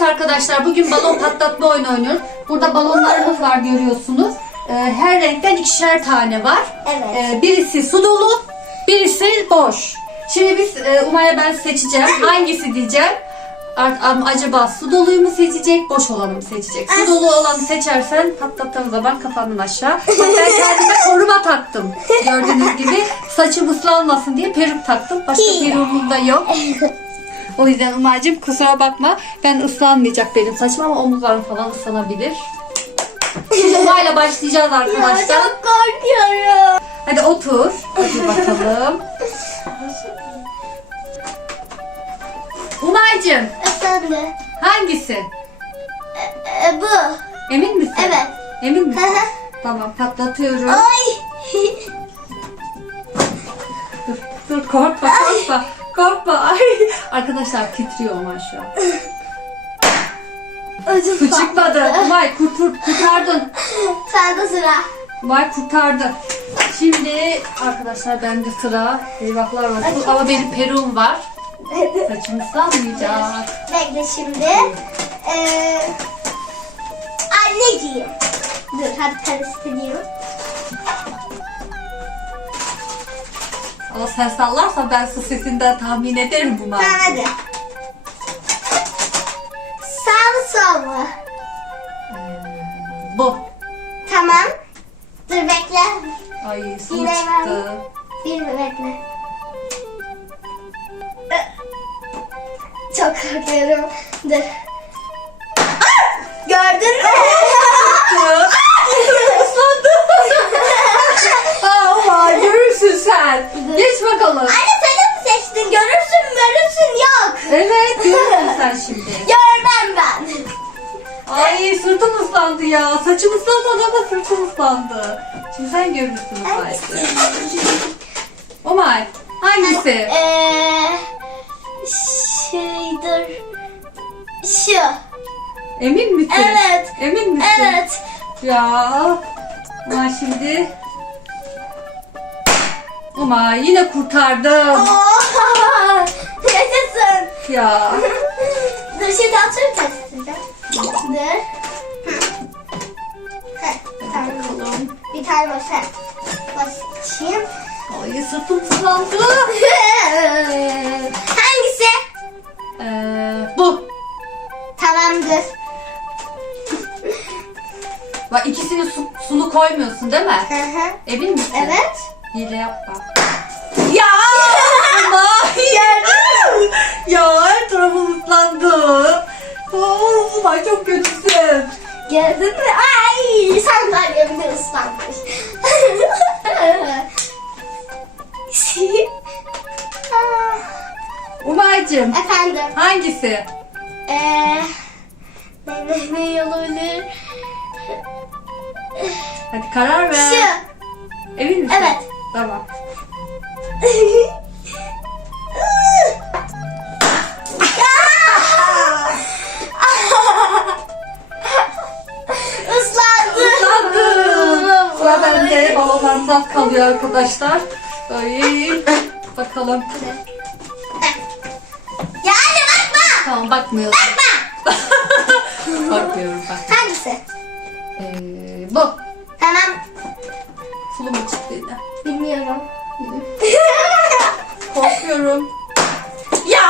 Evet arkadaşlar bugün balon patlatma oyunu oynuyoruz. Burada balonlarımız var görüyorsunuz. Ee, her renkten ikişer tane var. Evet. Ee, birisi su dolu, birisi boş. Şimdi biz e, Umay'a ben seçeceğim. Hangisi diyeceğim. Art- am- acaba su doluyu mu seçecek, boş olanı mı seçecek? Su dolu olanı seçersen patlattığın zaman kafanın aşağı. Bak ben kendime koruma taktım. Gördüğünüz gibi saçım ıslanmasın diye peruk taktım. Başka peruğum da yok. O yüzden Umay'cığım kusura bakma. Ben ıslanmayacak benim saçım ama omuzlarım falan ıslanabilir. Şimdi Umay'la başlayacağız Ya arkadaşlar. çok korkuyorum. Hadi otur. Hadi bakalım. Umay'cığım Efendim. hangisi? E, bu. Emin misin? Evet. Emin misin? tamam patlatıyorum. Ay. Dur, dur korkma korkma. Korkma. Ay. Arkadaşlar titriyor an. Ödüm Su çıkmadı. Umay kurtur, kurtardın. Sende sıra. Umay kurtardı. Şimdi arkadaşlar bende sıra. Eyvahlar var. Ama benim peruğum var. Saçım ıslanmayacak. Bekle şimdi. Ee, anneciğim. Dur hadi ters Ama sen sallarsan ben su sesinden tahmin ederim bu Sen hadi. Sağ mı sol mu? Bu. Tamam. Dur bekle. Ay su Yine çıktı. Bir bekle. Çok korkuyorum. Dur. Gördün mü? Islandı. Aa, Umay sen. Geç bakalım. Anne sen mi seçtin? Görürsün görürsün yok. Evet görürsün sen şimdi. Görmem ben. Ay sırtım ıslandı ya. Saçım ıslanmadı ama sırtım ıslandı. Şimdi sen görürsün Umay. Umay hangisi? Eee şey dur. Şu. Emin misin? Evet. Emin misin? Evet. Ya. Umay şimdi. Umay yine kurtardım. Oh, yaşasın. Ya. Dur şimdi atıyorum testinde. Dur. Heh. Bakalım. Bir tane basayım. Basayım. Ay sırtım ıslandı. Hangisi? Ee, bu. Tamamdır. Bak ikisini su, sulu koymuyorsun değil mi? Hı hı. Emin misin? Evet. Hile yapma. Ya ama ya her tarafım ıslandı. Of, ay çok kötüsün. Gördün mü? Ay sandalyem de ıslanmış. Umay'cığım Efendim. hangisi? Eee ne, ne olabilir? Hadi karar ver. Şu. Emin misin? Evet. Tamam. Islandı. Islandım. Sıra bende. Balonlar saf kalıyor arkadaşlar. Ay. Bakalım. Ya anne bakma. Tamam bakmıyorum. Bakma. Bakmıyorum bak. Hangisi? Ee, bu. Sulu mu? Bilmiyorum. Korkuyorum. Ya!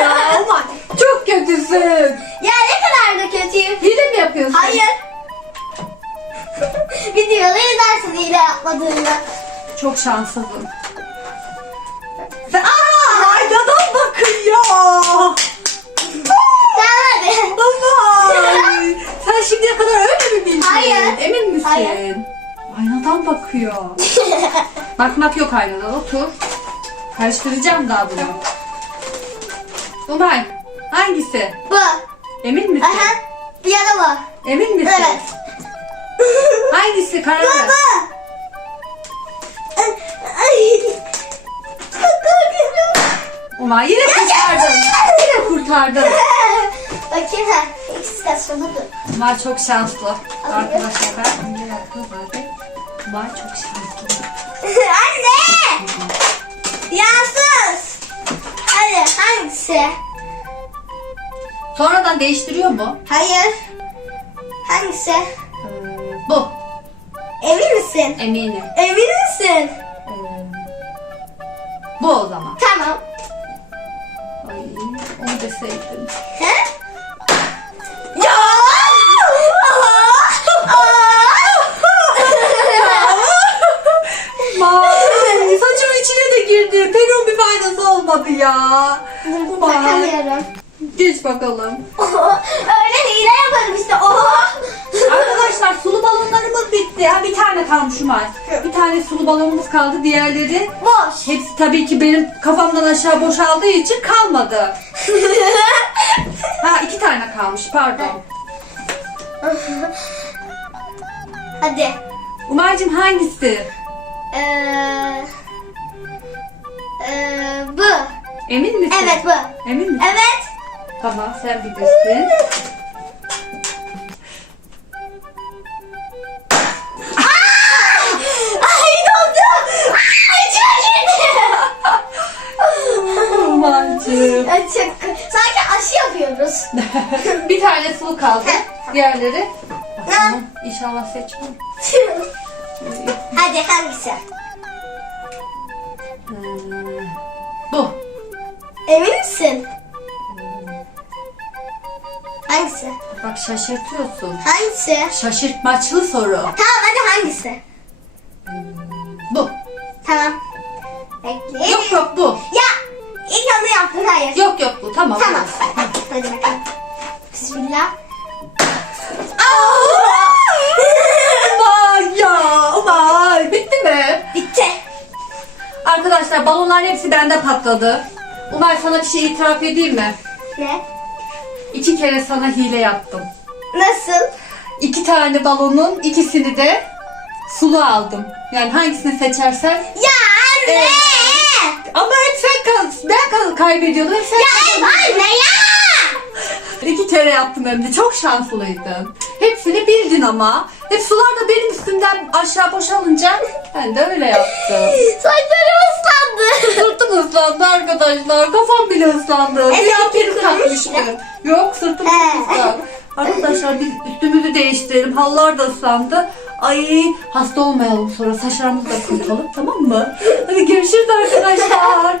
ya ama çok kötüsün. ya ne kadar da kötüyüm. Hile mi yapıyorsun? Hayır. Videoda izlersin hile yapmadığını. Çok şanssızım. Sen, aa, aynadan bakıyor. Sen hadi. Vay. Sen şimdiye kadar öyle mi bildin? Hayır. Emin misin? Hayır. Aynadan bakıyor. Bakmak yok aynadan otur. Karıştıracağım daha bunu. Umay hangisi? Bu. Emin misin? Aha. Bir yana bak. Emin misin? Evet. Hangisi karar ver. korkuyorum. Umay yine kurtardın. Yine kurtardın. Bakayım ha. İkisi de soludur. Umay çok şanslı. Arkadaşlar ben Umay çok şanslı. Anne! Ya sus! Hadi hangisi? Sonradan değiştiriyor mu? Hayır. Hangisi? Bu. Emin misin? Eminim. Emin misin? Ee, bu o zaman. Tamam. Ay, onu deseydim. He? Takamıyorum. Geç bakalım. Öyle hile yaparım işte. Oh! Arkadaşlar sulu balonlarımız bitti. Ha, bir tane kalmış Umar. Bir tane sulu balonumuz kaldı. Diğerleri Boş. hepsi tabii ki benim kafamdan aşağı boşaldığı için kalmadı. Ha iki tane kalmış pardon. Hadi. Umar'cığım hangisi? Ee, ee, bu. Emin misin? Evet bu. Emin misin? Evet. Tamam sen bilirsin. Dondu. Ay çok. Sanki aşı yapıyoruz. bir tane sulu kaldı. Diğerleri. Bakalım, İnşallah seçmem. Hadi hangisi? Hmm. Emin misin? Hangisi? Bak şaşırtıyorsun. Hangisi? Şaşırtmaçlı soru. Tamam hadi hangisi? Bu. Tamam. Bekle. Yok yok bu. Ya ilk onu yaptın hayır. Yok yok bu. Tamam. Tamam. Hadi bakalım. Bismillah. Ya. Umar. Bitti mi? Bitti. Arkadaşlar balonların hepsi bende patladı. Umar sana bir şey itiraf edeyim mi? Ne? İki kere sana hile yaptım. Nasıl? İki tane balonun ikisini de sulu aldım. Yani hangisini seçersen. Ya anne! Evet. Ama hep sen kal ben kal kaybediyordum. Hep sen Ya hep anne ya! İki kere yaptım hem de. Çok şanslıydın. Hepsini bildin ama. Hep sular da benim üstümden aşağı boşalınca ben de öyle yaptım. Saçlarım ıslandı. Sırtım ıslandı arkadaşlar. Kafam bile ıslandı. Evet, peru kırmış takmıştım. Yok sırtım He. ıslandı. Arkadaşlar biz üstümüzü değiştirelim. Halılar da ıslandı. Ay hasta olmayalım sonra saçlarımızı da kurtalım tamam mı? Hadi görüşürüz arkadaşlar.